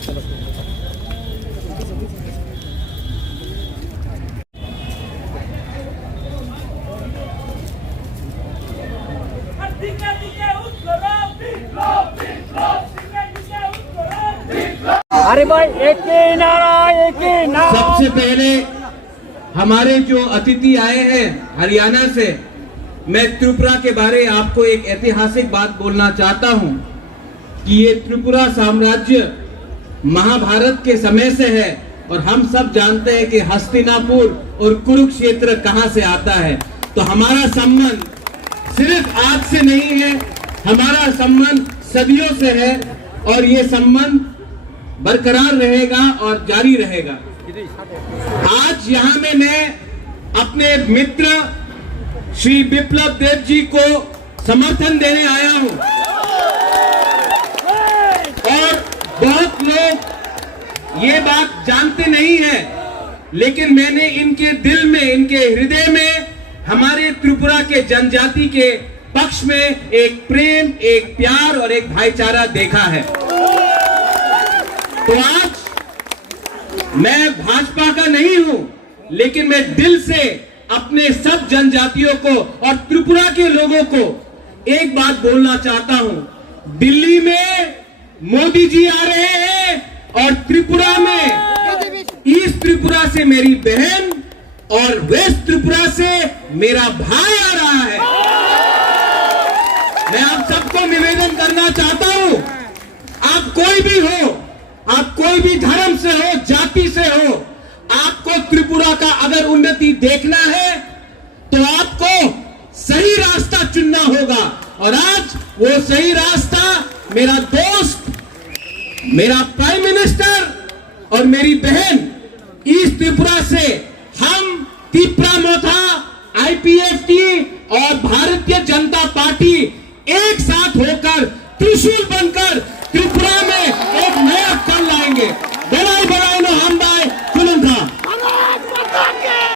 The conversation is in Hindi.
अरे भाई एक ही नारा। सबसे पहले हमारे जो अतिथि आए हैं हरियाणा से, मैं त्रिपुरा के बारे आपको एक ऐतिहासिक बात बोलना चाहता हूं कि ये त्रिपुरा साम्राज्य महाभारत के समय से है और हम सब जानते हैं कि हस्तिनापुर और कुरुक्षेत्र कहां से आता है। तो हमारा संबंध सिर्फ आज से नहीं है, हमारा संबंध सदियों से है और ये संबंध बरकरार रहेगा और जारी रहेगा। आज यहाँ में मैं अपने मित्र श्री बिप्लब देव जी को समर्थन देने आया हूँ और बहुत लोग ये बात जानते नहीं है, लेकिन मैंने इनके दिल में, इनके हृदय में हमारे त्रिपुरा के जनजाति के पक्ष में एक प्रेम, एक प्यार और एक भाईचारा देखा है। तो आज मैं भाजपा का नहीं हूं, लेकिन मैं दिल से अपने सब जनजातियों को और त्रिपुरा के लोगों को एक बात बोलना चाहता हूं। दिल्ली में मोदी जी आ रहे हैं और त्रिपुरा में ईस्ट त्रिपुरा से मेरी बहन और वेस्ट त्रिपुरा से मेरा भाई आ रहा है। मैं आप सबको निवेदन करना चाहता हूं, आप कोई भी हो, आप कोई भी धर्म से हो, जाति से हो, आपको त्रिपुरा का अगर उन्नति देखना है तो आपको सही रास्ता चुनना होगा। और आज वो सही रास्ता मेरा दोस्त, मेरा प्राइम मिनिस्टर और मेरी बहन ईस्ट त्रिपुरा से हम तिप्रा मोथा, IPFT और भारतीय जनता पार्टी एक साथ होकर